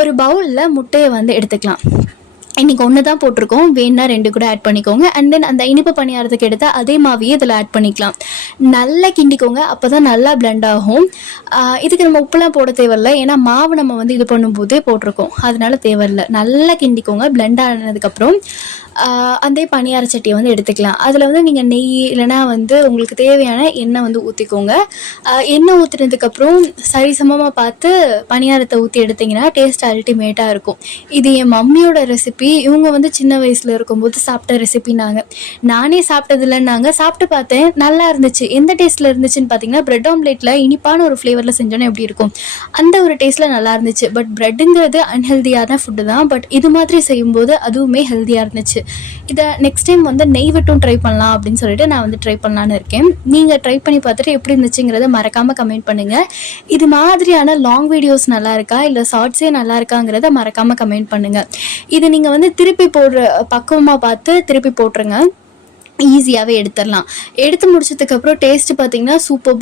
ஒரு பவுலில் முட்டையை வந்து எடுத்துக்கலாம். இன்றைக்கி ஒன்று தான் போட்டிருக்கோம், வேணுன்னா 2 கூட ஆட் பண்ணிக்கோங்க. அண்ட் தென் அந்த இனிப்பு பணியாரத்துக்கு எடுத்த அதே மாவையே இதில் ஆட் பண்ணிக்கலாம். நல்லா கிண்டிக்கோங்க, அப்போ தான் நல்லா பிளெண்ட் ஆகும். இதுக்கு நம்ம உப்புலாம் போட தேவையில்லை, ஏன்னா மாவு நம்ம வந்து இது பண்ணும்போதே போட்டிருக்கோம், அதனால தேவையில்லை. நல்லா கிண்டிக்கோங்க. பிளெண்ட் ஆனதுக்கப்புறம் அந்த பணியார சட்டியை வந்து எடுத்துக்கலாம். அதில் வந்து நீங்கள் நெய் இல்லைனா வந்து உங்களுக்கு தேவையான எண்ணெய் வந்து ஊற்றிக்கோங்க. எண்ணெய் ஊற்றுனதுக்கப்புறம் சரிசமமாக பார்த்து பணியாரத்தை ஊற்றி எடுத்திங்கன்னா டேஸ்ட் அல்டிமேட்டாக இருக்கும். இது என் மம்மியோட ரெசிபி. இவங்க வந்து சின்ன வயசில் இருக்கும்போது சாப்பிட்ட ரெசிபினாங்க. நானே சாப்பிட்டதில்லைன்னாங்க. சாப்பிட்டு பார்த்தேன், நல்லா இருந்துச்சு. எந்த டேஸ்ட்டில் இருந்துச்சுன்னு பார்த்தீங்கன்னா, ப்ரெட் ஆம்லேட்டில் இனிப்பான ஒரு ஃப்ளேவரில் செஞ்சோன்னா எப்படி இருக்கும், அந்த ஒரு டேஸ்ட்டில் நல்லா இருந்துச்சு. பட் ப்ரெட்டுங்கிறது அன்ஹெல்தியான ஃபுட்டு தான், பட் இது மாதிரி செய்யும்போது அதுவுமே ஹெல்த்தியாக இருந்துச்சு. இதை நெக்ஸ்ட் டைம் வந்து நெய் விட்டும் ட்ரை பண்ணலாம் அப்படின்னு சொல்லிட்டு நான் வந்து ட்ரை பண்ணலான்னு இருக்கேன். நீங்கள் ட்ரை பண்ணி பார்த்துட்டு எப்படி இருந்துச்சுங்கிறத மறக்காமல் கமெண்ட் பண்ணுங்கள். இது மாதிரியான லாங் வீடியோஸ் நல்லா இருக்கா இல்லை ஷார்ட்ஸே நல்லா இருக்காங்கிறத மறக்காமல் கமெண்ட் பண்ணுங்கள். இது நீங்கள் வந்து திருப்பி போடுற பக்குவமாக பார்த்து திருப்பி போட்டுருங்க, ஈஸியாகவே எடுத்துடலாம். எடுத்து முடிச்சதுக்கப்புறம் டேஸ்ட்டு பார்த்திங்கன்னா சூப்பராக